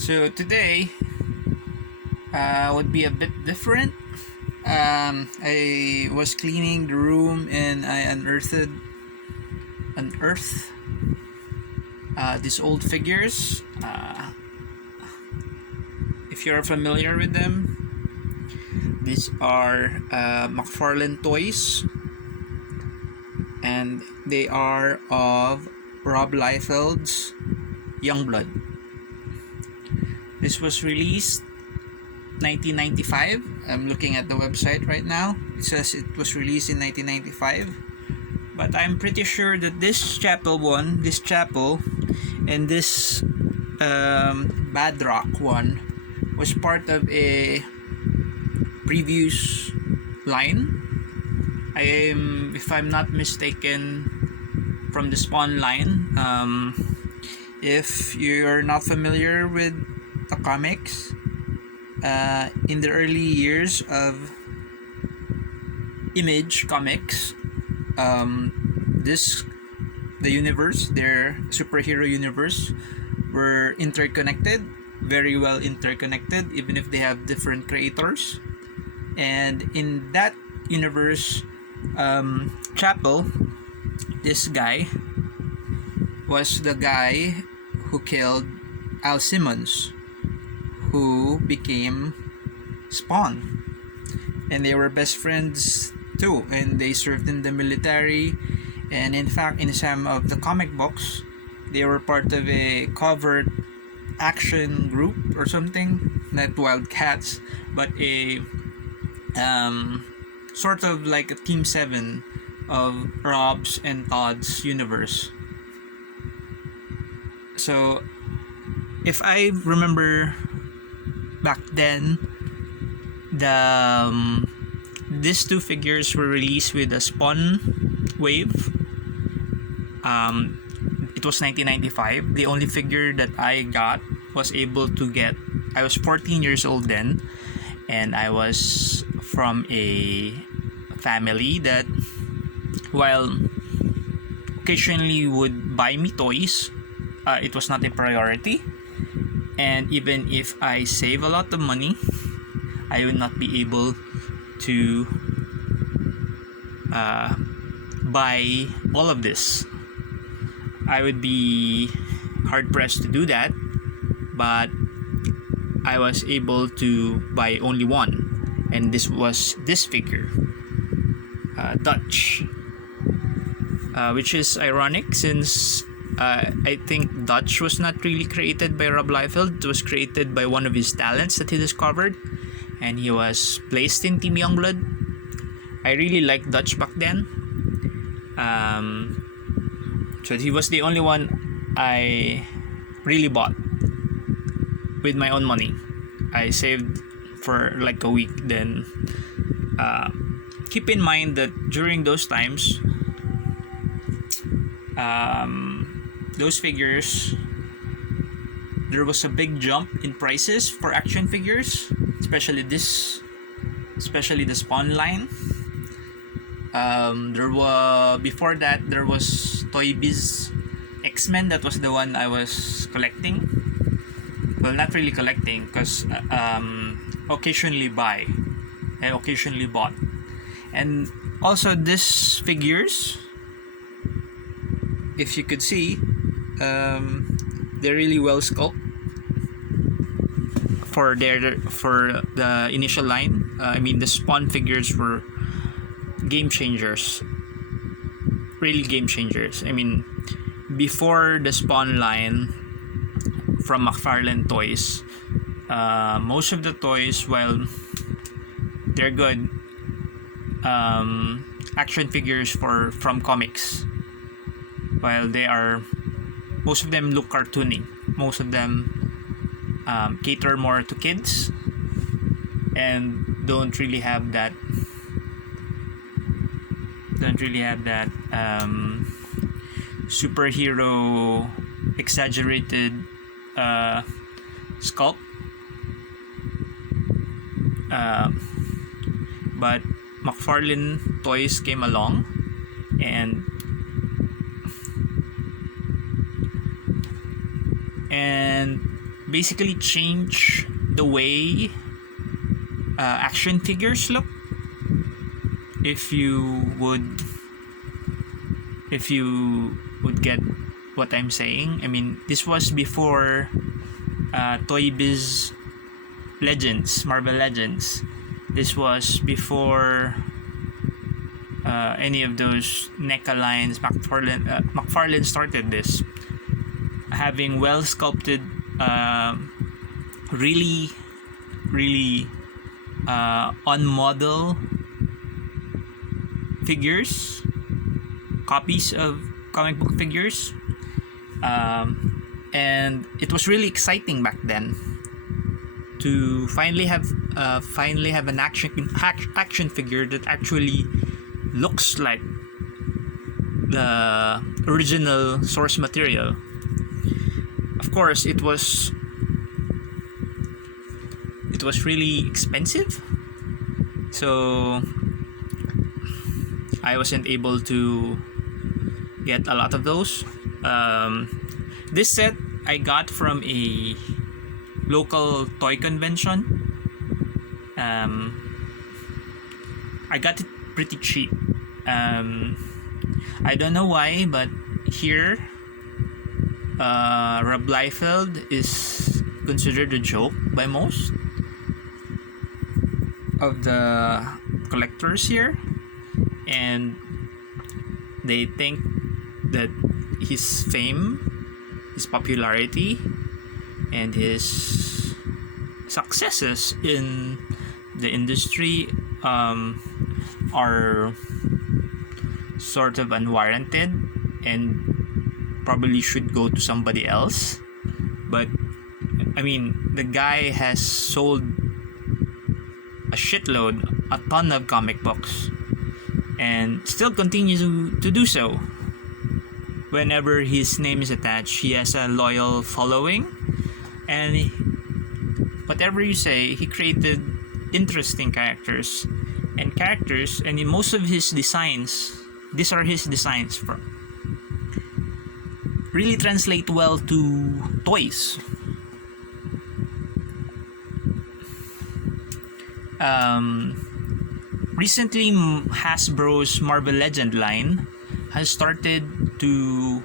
So today would be a bit different. I was cleaning the room and I unearthed these old figures. If you're familiar with them, these are Macfarlane Toys, and they are of Rob Liefeld's Youngblood. This was released 1995. I'm looking at the website right now. It says it was released in 1995, but I'm pretty sure that this chapel, and this Badrock one was part of a previous line. If I'm not mistaken, from the Spawn line. If you're not familiar with the comics, in the early years of Image Comics, the universe, their superhero universe, were interconnected, very well interconnected, even if they have different creators. And in that universe, Chapel, this guy was the guy who killed Al Simmons, who became Spawn, and they were best friends too, and they served in the military. And in fact, in some of the comic books, they were part of a covert action group or something, not Wildcats, but a sort of like a Team 7 of Rob's and Todd's universe. So if I remember back then, these two figures were released with a Spawn wave. It was 1995. The only figure that I got was able to get, I was 14 years old then, and I was from a family that, while occasionally would buy me toys, it was not a priority. And even if I save a lot of money, I would not be able to buy all of this. I would be hard pressed to do that, but I was able to buy only one, and this was this figure, Dutch, which is ironic since I think Dutch was not really created by Rob Liefeld. It was created by one of his talents that he discovered, and he was placed in Team Youngblood. I really liked Dutch back then. So he was the only one I really bought with my own money. I saved for like a week. Then keep in mind that during those times, those figures, there was a big jump in prices for action figures, especially the Spawn line. Before that, there was Toy Biz X-Men. That was the one I was collecting. Well, not really collecting, because occasionally buy. I occasionally bought. And also these figures, if you could see, they're really well sculpted for the initial line. The Spawn figures were game changers, really game changers. Before the Spawn line from Macfarlane Toys, most of the toys, well, they're good action figures from comics, while most of them look cartoony. Most of them cater more to kids and don't really have that superhero exaggerated sculpt. But Macfarlane Toys came along, and basically changed the way action figures look. If you would get what I'm saying. I mean, this was before Toy Biz Legends, Marvel Legends. This was before any of those NECA lines. Macfarlane started this, having well sculpted, really on model figures, copies of comic book figures, and it was really exciting back then to finally have an action figure that actually looks like the original source material. Of course, it was really expensive, so I wasn't able to get a lot of those. This set I got from a local toy convention. I got it pretty cheap. I don't know why, but here Rob Liefeld is considered a joke by most of the collectors here, and they think that his fame, his popularity, and his successes in the industry are sort of unwarranted and probably should go to somebody else. But I mean, the guy has sold a shitload, a ton of comic books, and still continues to do so. Whenever his name is attached, he has a loyal following, and whatever you say, he created interesting characters, and in most of his designs, these are his designs, really translate well to toys. Recently, Hasbro's Marvel Legend line has started to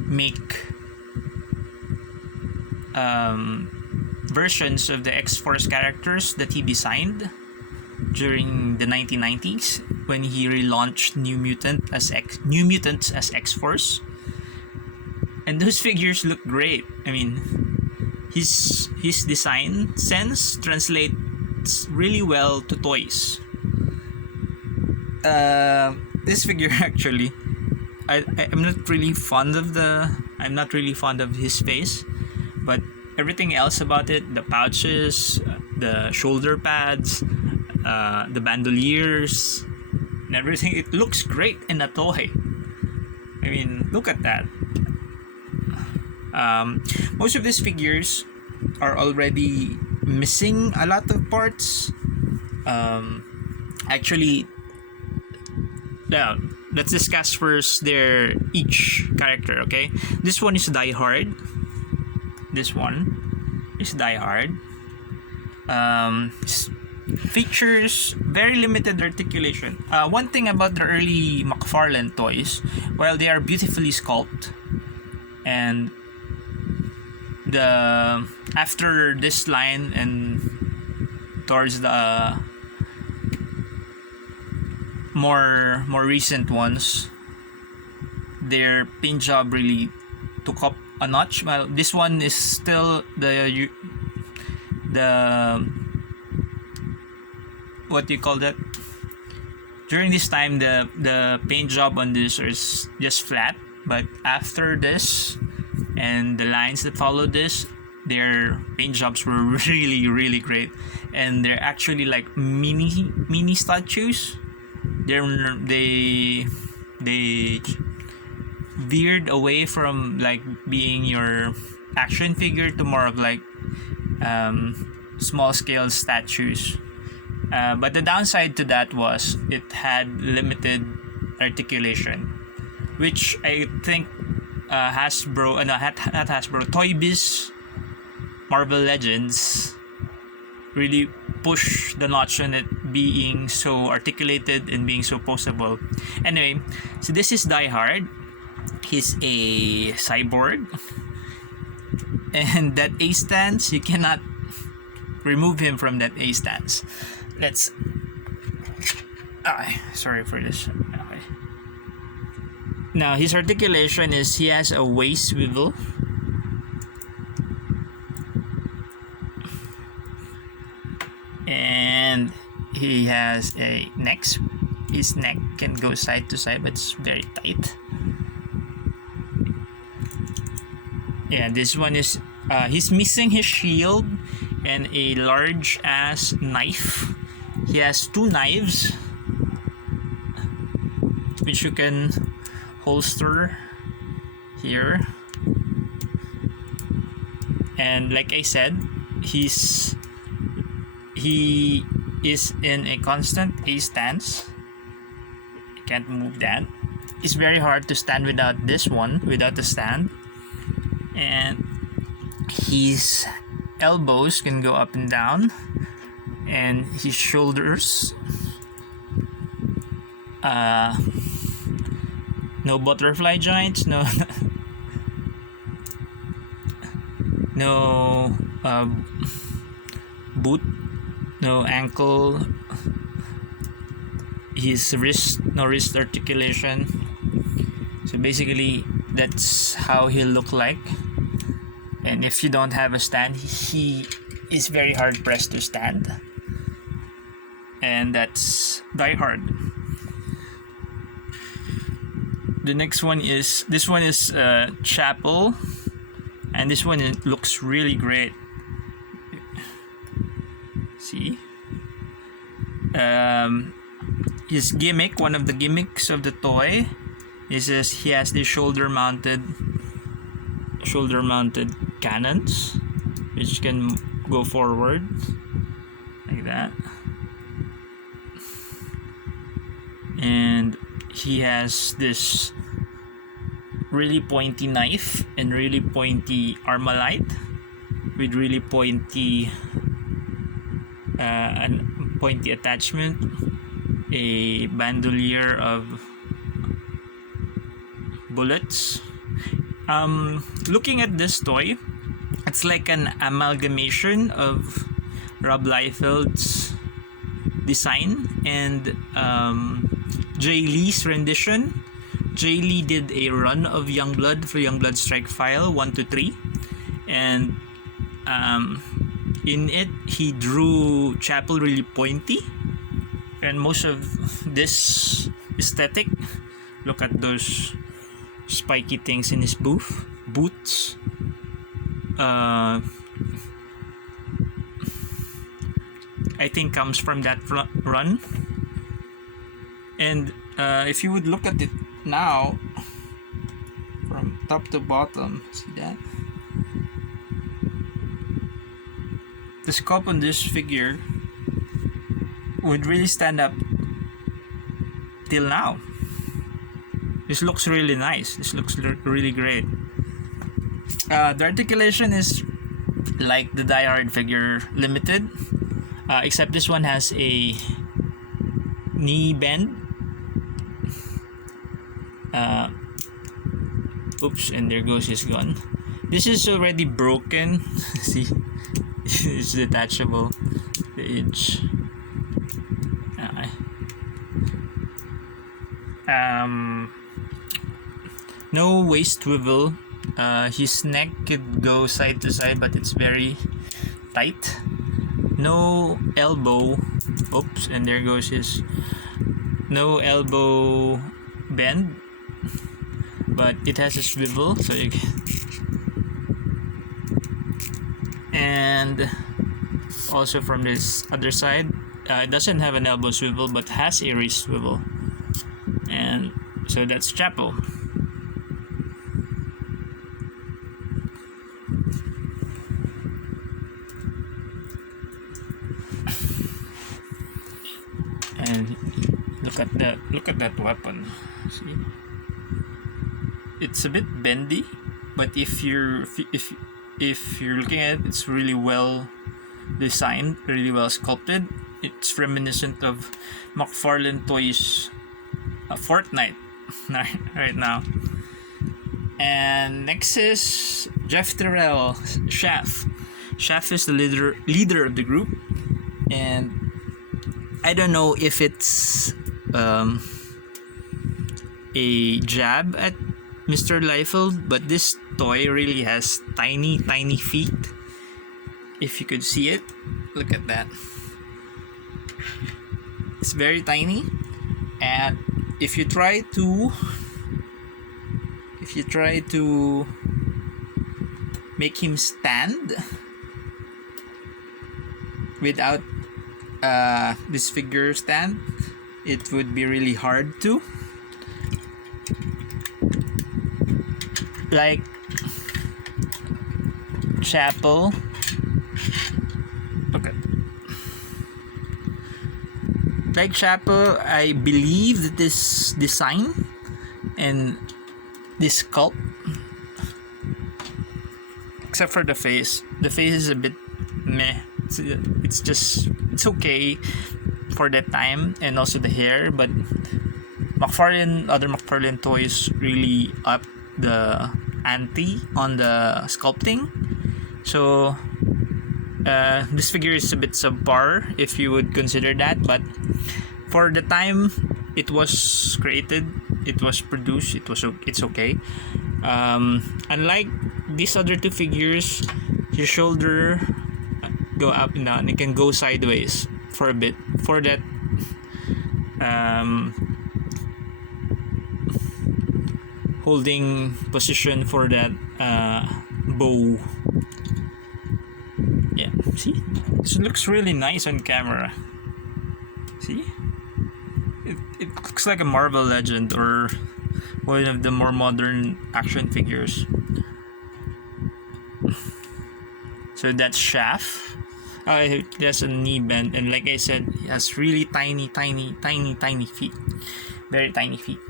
make versions of the X-Force characters that he designed during the 1990s when he relaunched New Mutants as X-Force, and those figures look great. I mean, his design sense translates really well to toys. This figure actually, I'm not really fond of his face, but everything else about it, the pouches, the shoulder pads, the bandoliers, and everything, it looks great in a toy. I mean, look at that. Most of these figures are already missing a lot of parts. Actually, yeah, let's discuss first each character, okay? This one is Die Hard. This one is Die Hard. Features very limited articulation. One thing about the early Macfarlane toys, while they are beautifully sculpted, and after this line and towards the more recent ones, their paint job really took up a notch. Well, this one is still the what do you call that? During this time, the paint job on this is just flat, but after this and the lines that followed this, their paint jobs were really great, and they're actually like mini statues. They veered away from like being your action figure to more of like small scale statues. But the downside to that was it had limited articulation, which I think Hasbro, not Hasbro, Toy Biz Marvel Legends really push the notch on it being so articulated and being so postable. Anyway, so this is Die Hard. He's a cyborg, and that A stance, you cannot remove him from that A stance. Let's. Sorry for this. Okay. Now his articulation is he has a waist swivel. And he has a neck. His neck can go side to side, but it's very tight. Yeah, this one is he's missing his shield and a large ass knife. He has two knives which you can holster here. And like I said, he is in a constant A stance. You can't move that. It's very hard to stand without this one, without the stand. And his elbows can go up and down, and his shoulders, no butterfly joints, no no boot, no ankle. His wrist, no wrist articulation. So basically that's how he'll look like. And if you don't have a stand, he is very hard pressed to stand. And that's Die Hard. The next one is, this one is Chapel, and this one looks really great. See, his gimmick, one of the gimmicks of the toy, is he has the shoulder mounted cannons, which can go forward like that. And he has this really pointy knife and really pointy armalite with really pointy attachment, a bandolier of bullets. Looking at this toy, it's like an amalgamation of Rob Liefeld's design and Jay Lee's rendition. Jay Lee did a run of Youngblood for Youngblood Strike File 1 to 3, and in it he drew Chapel really pointy, and most of this aesthetic, look at those spiky things in his boots. I think comes from that run. And if you would look at it now from top to bottom, see that? The sculpt on this figure would really stand up till now. This looks really nice. This looks really great. The articulation is like the Die Hard figure limited, except this one has a knee bend. Oops, and there goes his gun. This is already broken. See, it's detachable. The edge. No waist swivel. His neck could go side to side, but it's very tight. No elbow. Oops, and there goes his. No elbow bend, but it has a swivel, so you can. And also from this other side, it doesn't have an elbow swivel, but has a wrist swivel. And so that's Chapel. And look at that weapon. See, it's a bit bendy, but if you're looking at it, it's really well designed, really well sculpted. It's reminiscent of Macfarlane Toys Fortnite right now. And next is Jeff Terrell, Chef. Chef is the leader of the group, and I don't know if it's a jab at Mr. Liefeld, but this toy really has tiny feet. If you could see it, look at that. It's very tiny, and if you try to make him stand without this figure stand, it would be really hard to. Like Chapel. Okay. Like Chapel, I believe that this design and this sculpt, except for the face is a bit meh. It's okay for that time, and also the hair, but other Macfarlane Toys really up the ante on the sculpting. So this figure is a bit subpar if you would consider that, but for the time it was created, it was produced, it's okay. Unlike these other two figures, your shoulder go up and down. It can go sideways for a bit for that holding position for that bow. Yeah, see, this looks really nice on camera. See, it looks like a Marvel Legend or one of the more modern action figures. So that's Shaft. There's a knee bend, and like I said, it has really tiny feet, very tiny feet.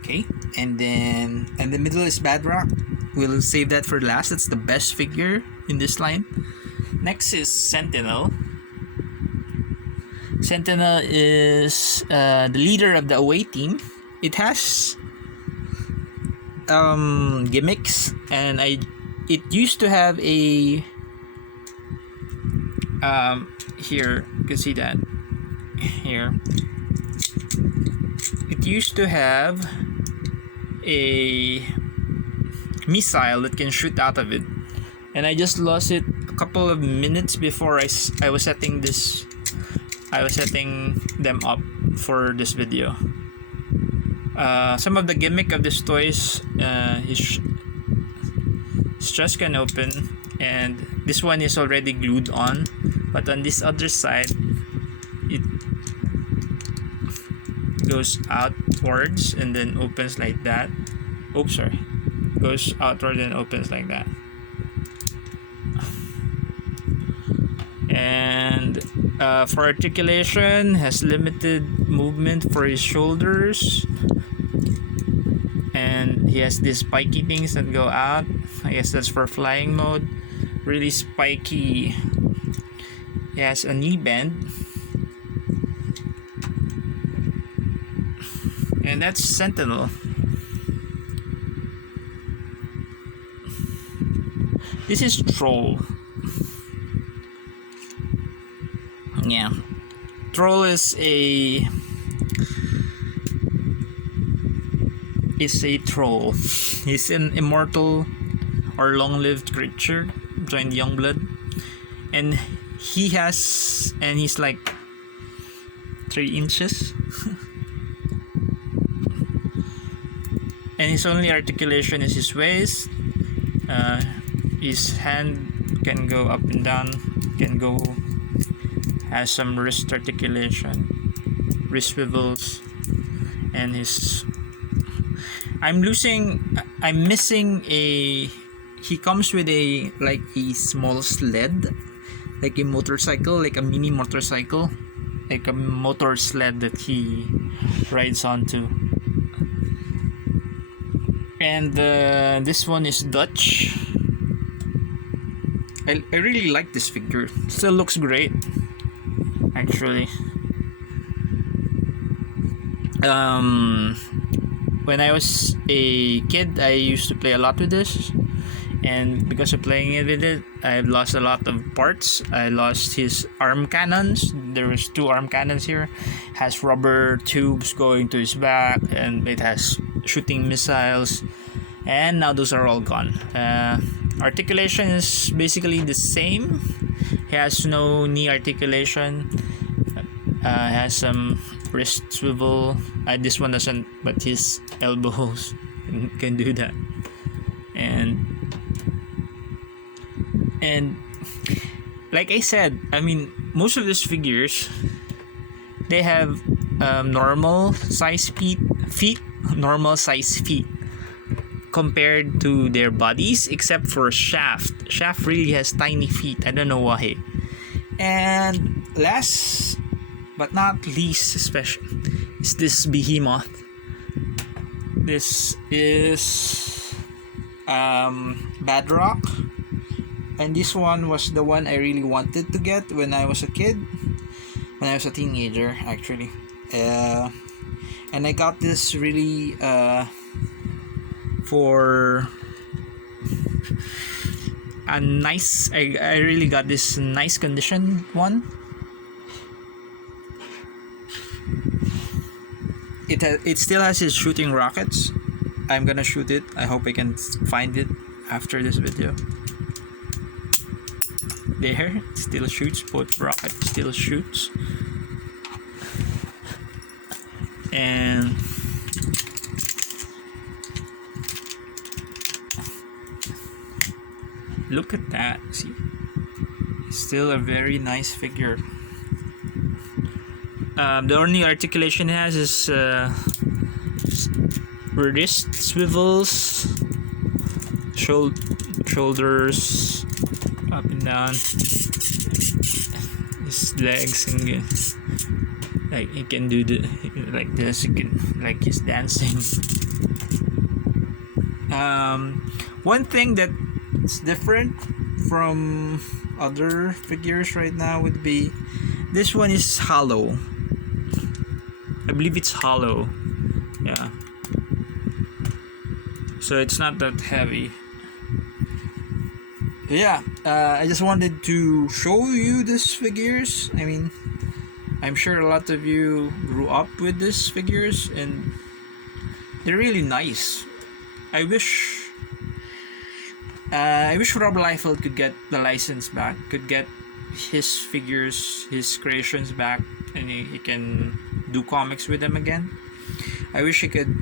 Okay, and then in the middle is Badrock. We'll save that for last. That's the best figure in this line. Next is Sentinel. Sentinel is the leader of the away team. It has gimmicks, and it used to have a here you can see that here. It used to have a missile that can shoot out of it, and I just lost it a couple of minutes before I was setting them up for this video. Some of the gimmick of this toys is just can open, and this one is already glued on, but on this other side it goes outwards and then opens like that. Oops, sorry. Goes outward and opens like that. And for articulation, has limited movement for his shoulders, and he has these spiky things that go out. I guess that's for flying mode. Really spiky. He has a knee bend, and that's Sentinel. This is Troll. Yeah, Troll is a troll. He's an immortal or long-lived creature, joined Youngblood, and he's like 3 inches. And his only articulation is his waist. His hand can go up and down, has some wrist articulation, wrist swivels, and I'm missing he comes with a small sled like a motorcycle, like a mini motorcycle, like a motor sled that he rides onto. And this one is Dutch. I really like this figure. Still looks great, actually. When I was a kid, I used to play a lot with this, and because of playing it with it, I've lost a lot of parts. I lost his arm cannons. There was 2 arm cannons here. Has rubber tubes going to his back, and it has shooting missiles, and now those are all gone. Articulation is basically the same. He has no knee articulation. Has some wrist swivel. This one doesn't, but his elbows can do that. And like I said, I mean, most of these figures, they have normal size feet, normal size feet compared to their bodies, except for Shaft. Shaft really has tiny feet. I don't know why. And last but not least, especially, is this behemoth. This is Badrock, and this one was the one I really wanted to get when I was a kid, when I was a teenager, actually. And I got this really for a nice. I really got this nice condition one. It still has its shooting rockets. I'm gonna shoot it. I hope I can find it after this video. There, it still shoots. Both rockets still shoots. And look at that. See, it's still a very nice figure. The only articulation it has is wrist swivels, shoulders up and down, his legs, and like he can do the like this. He can, like, he's dancing. One thing that's different from other figures right now would be this one is hollow. I believe it's hollow. Yeah. So it's not that heavy. Yeah, I just wanted to show you these figures. I mean, I'm sure a lot of you grew up with these figures, and they're really nice. I wish Rob Liefeld could get the license back, could get his figures, his creations back, and he can do comics with them again. I wish he could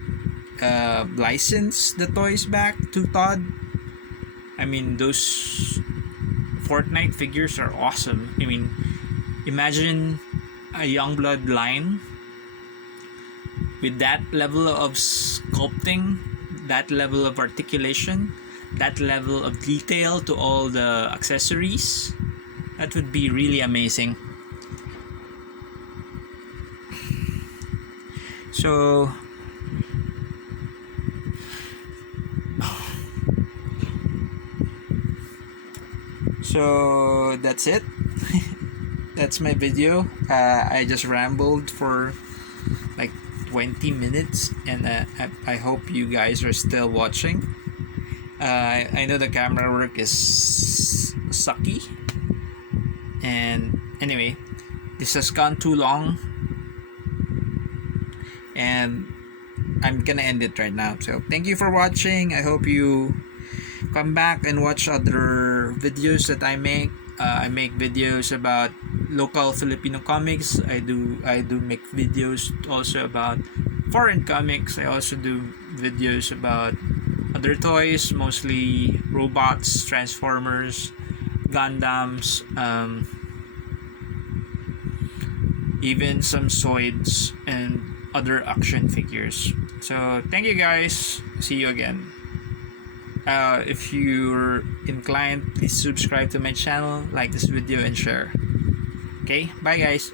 license the toys back to Todd. I mean, those Fortnite figures are awesome. I mean, imagine a Youngblood line with that level of sculpting, that level of articulation, that level of detail to all the accessories. That would be really amazing. So that's it. That's my video. I just rambled for like 20 minutes, and I hope you guys are still watching. I know the camera work is sucky, and anyway, this has gone too long, and I'm gonna end it right now. So thank you for watching. I hope you come back and watch other videos that I make. I make videos about local Filipino comics. I do make videos also about foreign comics. I also do videos about other toys, mostly robots, Transformers, Gundams, even some Zoids and other action figures. So thank you guys. See you again. If you're inclined, please subscribe to my channel, like this video, and share. Okay, bye guys.